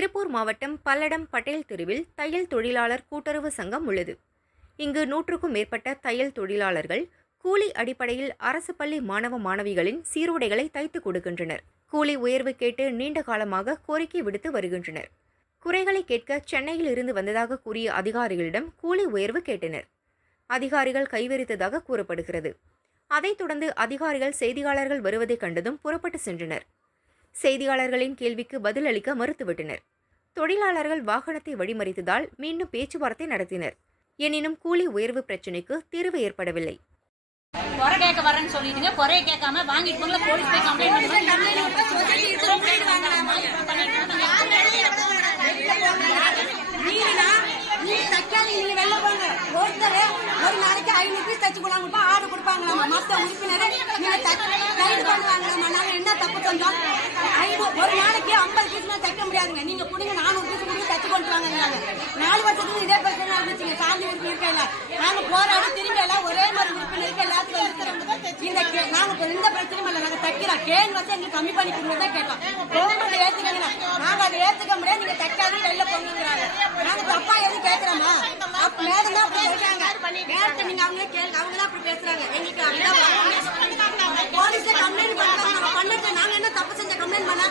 திருப்பூர் மாவட்டம் பல்லடம் பட்டேல் தெருவில் தையல் தொழிலாளர் கூட்டுறவு சங்கம் உள்ளது. இங்கு 100க்கும் மேற்பட்ட தையல் தொழிலாளர்கள் கூலி அடிப்படையில் அரசு பள்ளி மாணவ மாணவிகளின் சீருடைகளை தைத்துக் கொடுக்கின்றனர். கூலி உயர்வு கேட்டு நீண்ட காலமாக கோரிக்கை விடுத்து வருகின்றனர். குறைகளை கேட்க சென்னையில் இருந்து வந்ததாக கூறிய அதிகாரிகளிடம் கூலி உயர்வு கேட்டனர். அதிகாரிகள் கைவிரித்ததாக கூறப்படுகிறது. அதைத் தொடர்ந்து அதிகாரிகள் செய்தியாளர்கள் வருவதை கண்டதும் புறப்பட்டு சென்றனர். செய்தியாளர்களின் கேள்விக்கு பதில் அளிக்க மறுத்துவிட்டனர். தொழிலாளர்கள் வாகனத்தை வழிமறித்ததால் மீண்டும் பேச்சுவார்த்தை நடத்தினர். எனினும் கூலி உயர்வு பிரச்சினைக்கு தீர்வு ஏற்படவில்லை. குறை கேட்க வரேன்னு சொல்லிடுங்க. குறைய கேட்காம வாங்கிட்டு போங்க. போலீஸ் போய் கம்ப்ளைண்ட் ஒரு நாளைக்கு 500 பீஸ் தச்சு கொடுப்பாங்க. ஆர்டர் கொடுப்பாங்களாமா. மொத்த உறுப்பினரே கைது பண்ணுவாங்களாமா. நாங்க என்ன தப்பு செஞ்சோம்? ஒரு நாளைக்கு 50 பீஸ் மேல தைக்க முடியாதுங்க. நீங்க கொடுங்க 400 பீஸ் கொடுத்து தச்சு கொண்டு வாங்க. 4 வருஷத்துக்கு இதே பிரச்சனை இருந்துச்சுங்க. சாந்தி உறுப்பு இருக்கல நாங்க போராடி திரும்பி எல்லாம் ஒரே மாதிரி உறுப்பினருக்கு எல்லாத்துக்கும் நாங்க எந்த பிரச்சனையும் இல்லை. நாங்க தைக்கிறோம். கேன் வந்து எங்களுக்கு கம்மி பண்ணி கொடுங்க தான் கேட்டோம். கவர்மெண்ட் ஏத்துக்கங்க. நாங்க அதை ஏத்துக்க முடியாது. நீங்க தைக்காது வெளில போங்கிறாங்க. நாங்க தப்பா எதுவும் கேட்கிறோமா? மேடம் தான் அப்படி சொல்றாங்க. நேரத்தை நீங்க அவங்க கேளுங்க. அவங்க தான் அப்படி பேசுறாங்க. எங்களுக்கு போலீஸ்ல கம்ப்ளைண்ட் பண்றாங்க. நாங்க என்ன தப்பு செஞ்ச கம்ப்ளைண்ட் பண்ண